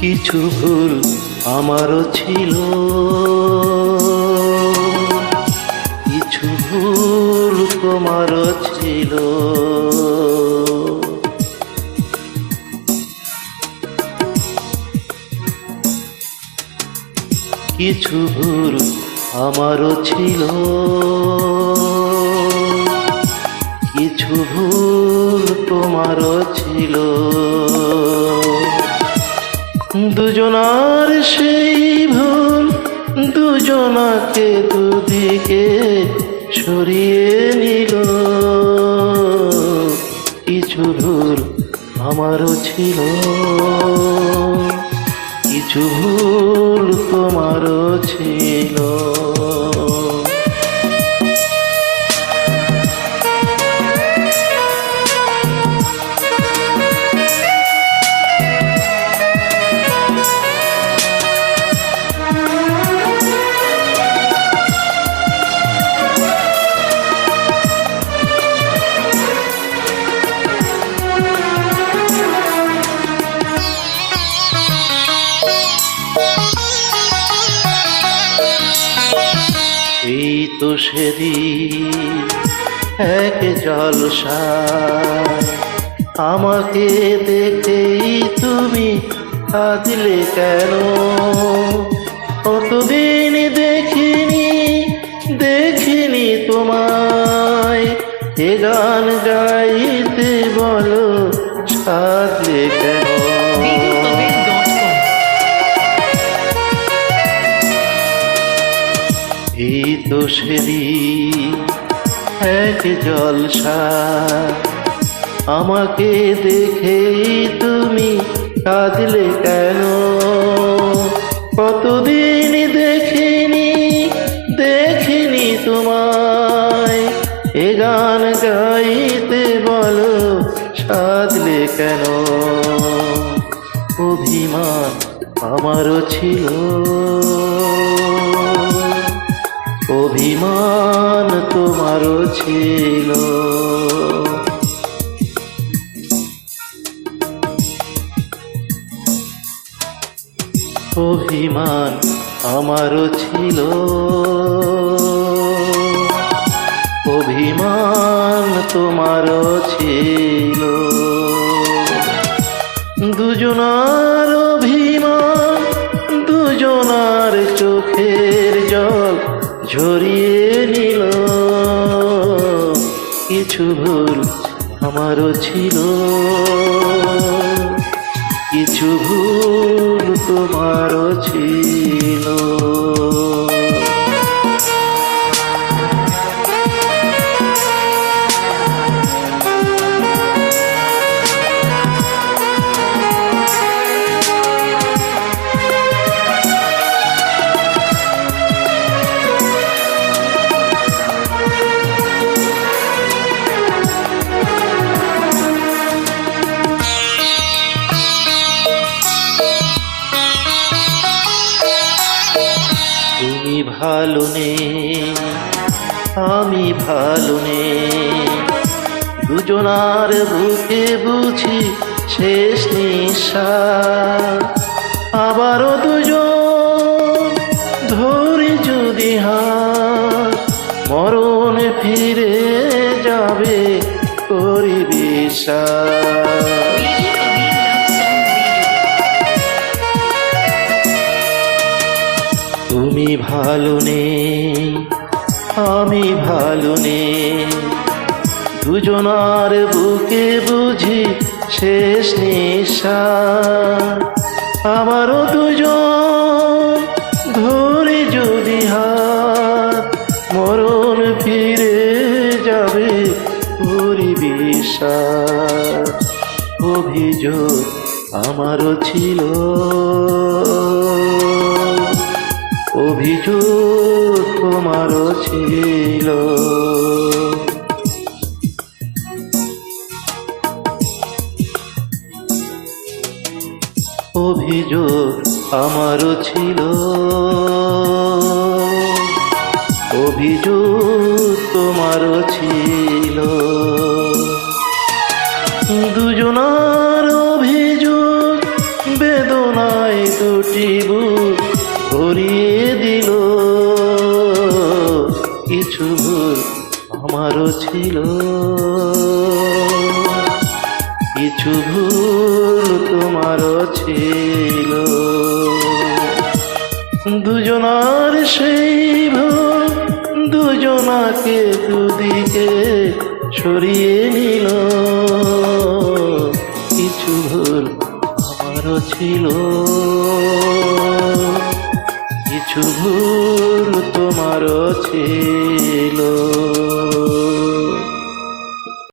কিছু ভুল আমারও ছিল। কিছু ভুল তোমারও ছিল। কিছু ভুল আমারও ছিল। কিছু ভুল তোমারও ছিল। দুজনার সেই ভুল, দুজনাকে দুদিকে সরিয়ে নিল। কিছু ভুল আমারও ছিল, কিছু ভুল তোমারও ছিল। তো সেরি এক জলসা। আমাকে দেখেই তুমি কাঁদলে কেন? কতদিন দেখিনি দেখিনি তোমায়। এ গান গাইতে তো এক জলসা। আমাকে দেখে তুমি কাঁদলে কেন? কতদিন দেখিনি দেখিনি তোমায়। এ গান গাইতে বলো সাজলে কেন? অভিমান আমারও ছিল। অভিমান তোমারও ছিল। অভিমান আমারও ছিল। অভিমান তোমারও ছিল। দুজনার অভিমান দুজনার জল ঝরিয়ে নিল। কিছু ভুল আমারও ছিল। কিছু ভুল তোমারও ছিল। তুমি ভালো আমি ভালো দুজনার বুকে বুঝি শেষ নিশা আবারও দুজন ধরি যদি হাত, মরণ ফিরে যাবে করি বিশ্বাস তুমি ভালো আমি ভালো দুজনার বুকে বুঝি শেষ নিশা। আমারও দুজন ধরে যদি হাত, মরণ ফিরে যাবে করি বিশ্বাস অভিযোগ আমারও ছিল। অভিযোগ তোমারও ছিল। অভিযোগ আমারও ছিল। অভিযোগ তোমারও ছিল। কিছু ভুল আমারও ছিল। কিছু ভুল তোমারও ছিল। দুজনার সেই ভুল, দুজনাকে দুদিকে সরিয়ে নিল। কিছু ভুল আমারও ছিল। কিছু ভুল তোমার ছিল।